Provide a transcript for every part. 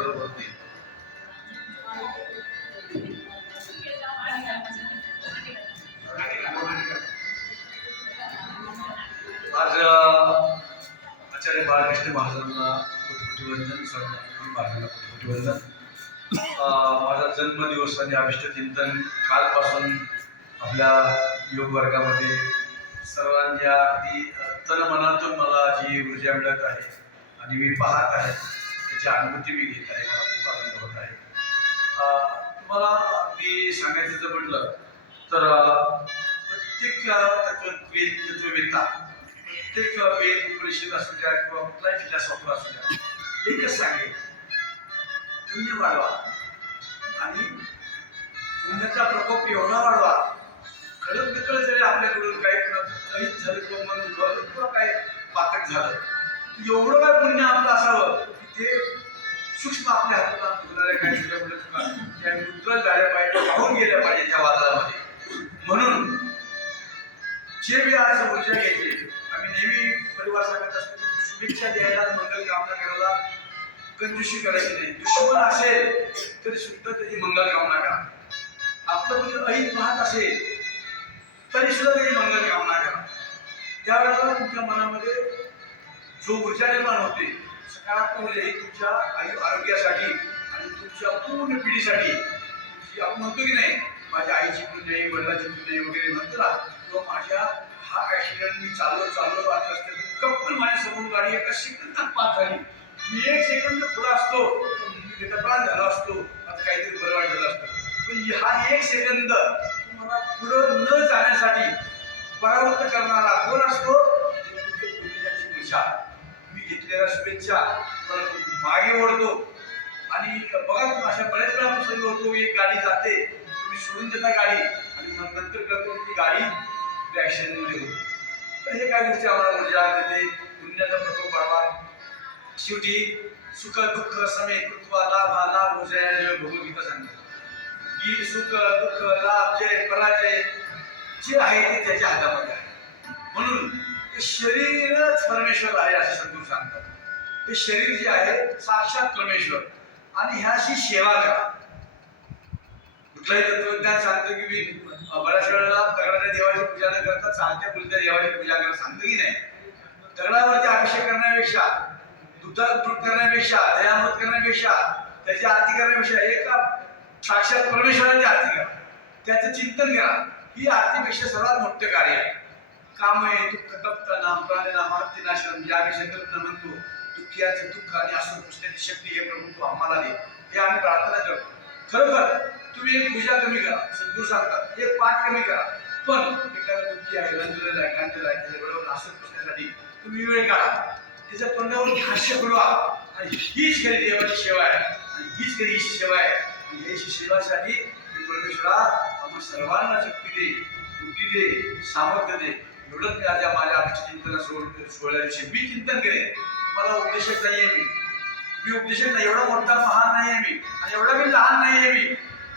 बरोबर नाही. आज आचार्य बाळकृष्ण महाराजांना कोटी वंदन, स्वामी महाराजांना कोटी वंदन. माझा जन्मदिवस आणि अभिष्ट चिंतन कालपासून आपल्या योग वर्गामध्ये सर्वांच्या अगदी तन मनातून मला जी ऊर्जा मिळत आहे आणि मी पाहत आहे त्याची अनुभूती मी घेत आहे. मला खूप आनंद होत आहे. तुम्हाला मी सांगायचं जर म्हटलं तर प्रत्येक तत्ववेत्ता, प्रत्येक वेद उपनिषद असू द्या किंवा कुठलाही फिलॉसॉफर असू द्या, एकच सांगेल, पुण्य वाढवा आणि पुण्याचा प्रकोप एवढा वाढवा, कळत नकळत जरी आपल्याकडून काही काहीच झालं किंवा मन दुखावलं किंवा काय पातक झालं, एवढं काय पुण्य आपलं असावं की ते सूक्ष्म आपल्या हाताला होणाऱ्या काही छोट्या मोठ्या चुका त्या उतरत झाल्या पाहिजे, वाहून गेल्या पाहिजे त्या वादळामध्ये. म्हणून जे मी आज ऊर्जा घेतली, आम्ही नेहमी परिवार सांगत असतो की शुभेच्छा द्यायला, मंगल कामना करायला कंजूशी करायची नाही. दुश्मन असेल तरी सुद्धा त्याची मंगल कामना करा. आपलं कोणी ऐन पाहत असेल तरी सुद्धा त्याची मंगल कामना करा. त्यावेळेला तुमच्या मनामध्ये जो ऊर्जा निर्माण होते, सकारात्मक ऊर्जा, ही तुमच्या आरोग्यासाठी आणि तुमच्या पूर्ण पिढीसाठी, आपण म्हणतो की नाही माझ्या आईची पण नाही, वडिलाची पण नाही वगैरे म्हणतो ना, किंवा माझ्या हा ऍक्सिडेंट मी चाललो वाटत असते, कप्पल माझ्या समोर गाडी एका सेकंदात पास झाली, मी एक सेकंद पुढे असतो प्राण झाला असतो, आता काहीतरी बरं वाटलं असतं. पण हा एक सेकंद तुम्हाला पुढं न जाण्यासाठी परावृत्त करणारा कोण असतो? ऊर्जा. मी घेतलेल्या शुभेच्छा मागे ओढतो आणि बघा तुम्ही अशा बऱ्याच वेळा प्रसंग होतो, एक गाडी जाते, तुम्ही सोडून देता गाडी आणि मग नंतर करतो ती गाडी ऍक्सिडेंटमध्ये होते. तर हे काय गोष्टी आम्हाला ऊर्जा देते, पुण्याचा प्रकोप वाढवा. शेवटी सुख दुःख समे कृत्वा लाभ लाभ जय भगवद्गीता सांगतो की सुख दुःख लाभ जय पराजय जे आहे ते त्याच्या हातामध्ये आहे. म्हणून हे शरीरच परमेश्वर आहे असे संत सांगतात. हे शरीर जे आहे साक्षात परमेश्वर आणि ह्याची सेवा करा. कुठलाही तत्वज्ञान सांगतो की मी बऱ्याच वेळेला दगडाच्या देवाची पूजा न करता चालत्या बोलत्या देवाची पूजा करा सांगतो की नाही. दगडावरती अभिषेक करण्यापेक्षा, दुधात दूध करण्यापेक्षा, दयामृत करण्यापेक्षा, त्याची आरती करण्यापेक्षा एका साक्षात परमेश्वराची आरती करा, त्याचं चिंतन करा. ही आरतीपेक्षा सर्वात मोठं कार्य आहे. कामय दुःख तप्त नाम प्राणनाम आरतीनाशम, जे आम्ही संकल्पना म्हणतो, दुःखियाचे दुःख आणि असुर पुसण्याची शक्ती हे प्रभू तू आम्हाला दे, हे आम्ही प्रार्थना करतो. खरोखर तुम्ही एक पूजा कमी करा, सद्गुरू सांगतात एक पाठ कमी करा, पण एखादा दुःखी आहे, रंजलेला आहे, गांजलेला आहे, त्याच्याबरोबर असुर पुसण्यासाठी तुम्ही वेळ काढा, त्याच्या तोंडावर हास्य फुलवा. आणि हीच खरी देवाची सेवा आहे आणि हीच खरी ईश सेवा आहे. आणि याची सेवासाठी परमेश्वरा आम्हा सर्वांना शक्ती दे, बुद्धी दे, सामर्थ्य दे. एवढंच मी आज माझ्या चिंतन सोहळ्या दिवशी मी चिंतन करेन. मला उपदेशक नाही आहे, मी उपदेशक नाही, एवढा मोठा महान नाही आहे मी, आणि एवढा मी लहान नाही आहे मी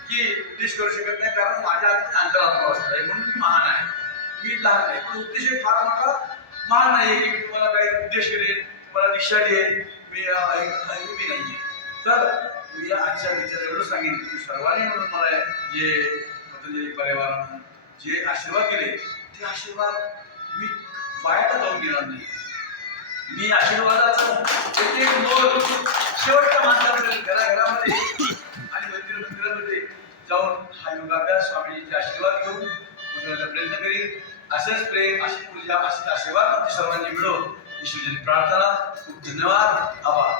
की उपदेश करू शकत नाही, कारण माझ्या अंतरात्मा अवस्था आहे म्हणून मी महान आहे. मी लहान नाही, पण उपदेशक फार मोठा महान नाही की मी तुम्हाला काही उपदेश करेन, तुम्हाला दीक्षा देईन, मी नाहीये. तर मी आजच्या विचार एवढं सांगेन की सर्वांनी म्हणून मला जे पतंजली परिवारानं जे आशीर्वाद केले ते आशीर्वाद मी वायाला जाऊन गेला नाही. मी आशीर्वादाचा एक मोल शेवटच्या माणसापर्यंत घराघरामध्ये आणि मंदिरामध्ये जाऊन हा योगाभ्यास स्वामीजींचे आशीर्वाद घेऊन बोलण्याचा प्रयत्न करीन. असंच प्रेम, अशी पूजा, असे आशीर्वाद सर्वांनी मिळवून ईश्वराची प्रार्थना. खूप धन्यवाद. आभार.